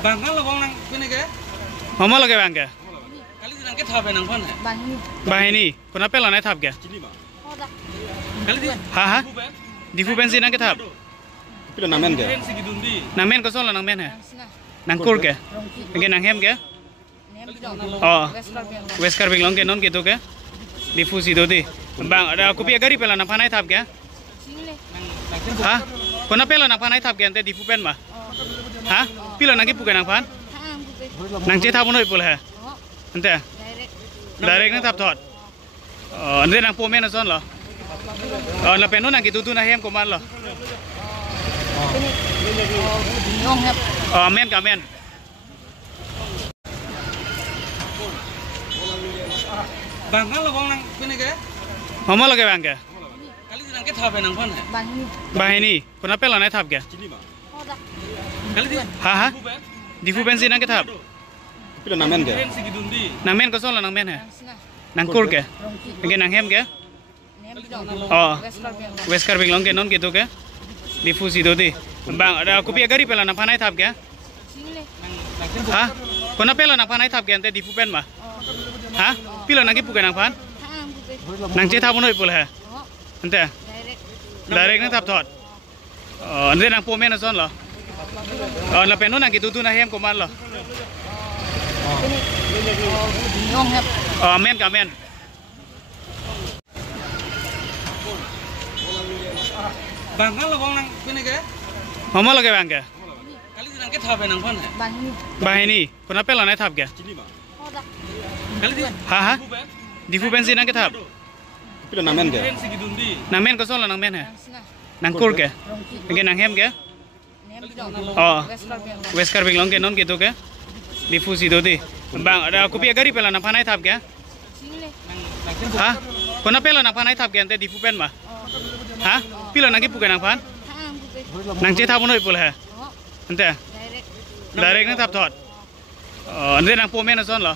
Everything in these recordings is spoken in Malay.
Bangkan lo bang nang kene ke? Mama lagi bang ke? Kali di nang ke thap nang pan? Bang ini, kenapa lo naik thap ke? Kali di? Ha? Di fu bensin nang ke thap? Pila namen ke? Ben sigi dundi. Nang men kosong lo nang men he? Nang kur ke? Oke nang hem ke? Oh, West Karbing long ke non gitu ke? Di fu si dodi. Bang, ada kopi agari pela nang panai thap ke? Ha? Kenapa lo nang panai thap ke? Ante di fu pen mah? Ha? Pila nang kipu ke nang pan? Nang cek thap monoi pula he? Ante? Direct nang thap thot. Oh, ante nang po men ason lo. Oh, la penu nang gitu tu nang hem koman lo. Oh, men ka men. Bangkan lo bang nang kene ke? Mama lagi bang ke? Kali di nang ke thap nang pan? Bang ini, kenapa lo naik thap ke? Kali di? Ha? Di fu bensin nang ke thap? Pila namen ke? Ben sigi dundi. Nang men kosong lo nang men he? Nang kur ke? Oke nang hem ke? Oh, West Karbing long ke non gitu ke? Di fu si dodi. Bang, ada kopi agari pela nang panai thap ke? Ha? Kenapa lo nang panai thap ke? Ante di fu pen mah? Ha? Pila nang kipu ke nang pan? Nang cek thap monoi pula he? Ante? Direct nang thap thot. Oh, ante nang po men ason lo. Oh, la penu nang gitu tu nang hem koman lo. Oh, men ka men. Bangkan lo bang nang kene ke? Mama lagi bang ke? Kali di nang ke thap nang pan? Bang ini, kenapa lo naik thap ke? Kali di? Ha? Di fu bensin nang ke thap? Pila namen ke? Ben sigi dundi. Nang men kosong lo nang men he? Nang kur ke? Oke nang hem ke? Oh, West Karbing long ke non gitu ke? Di fu si dodi. Bang, ada kopi agari pela nang panai thap ke? Ha? Kenapa lo nang panai thap ke? Ante di fu pen mah? Ha? Pila nang kipu ke nang pan? Nang cek thap monoi pula he? Ante? Direct nang thap thot. Oh, ante nang po men ason lo.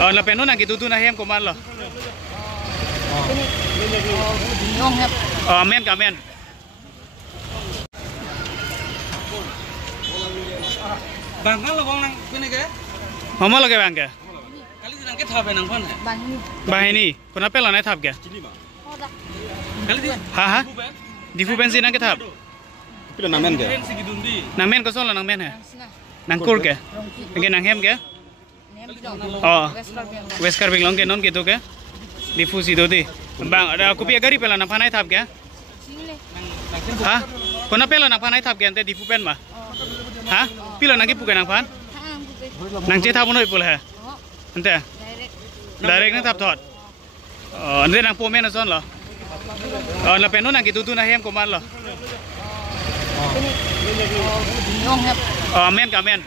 Oh, la penu nang gitu tu nang hem koman lo. Oh, men ka men. Bangkan lo bang nang kene ke? Mama lagi bang ke? Kali di nang ke thap nang pan? Bang ini, kenapa lo naik thap ke? Kali di? Ha? Di fu bensin nang ke thap? Pila namen ke? Ben sigi dundi. Nang men kosong lo nang men he? Nang kur ke? Oke nang hem ke? Oh, West Karbing long ke non gitu ke? Di fu si dodi. Bang, ada kopi agari pela nang panai thap ke? Ha? Kenapa lo nang panai thap ke? Ante di fu pen mah? Ha? Pila nang kipu ke nang pan? Nang cek thap monoi pula he? Ante? Direct nang thap thot. Oh, ante nang po men ason lo. Oh, la penu nang gitu tu nang hem koman lo. Oh, men ka men.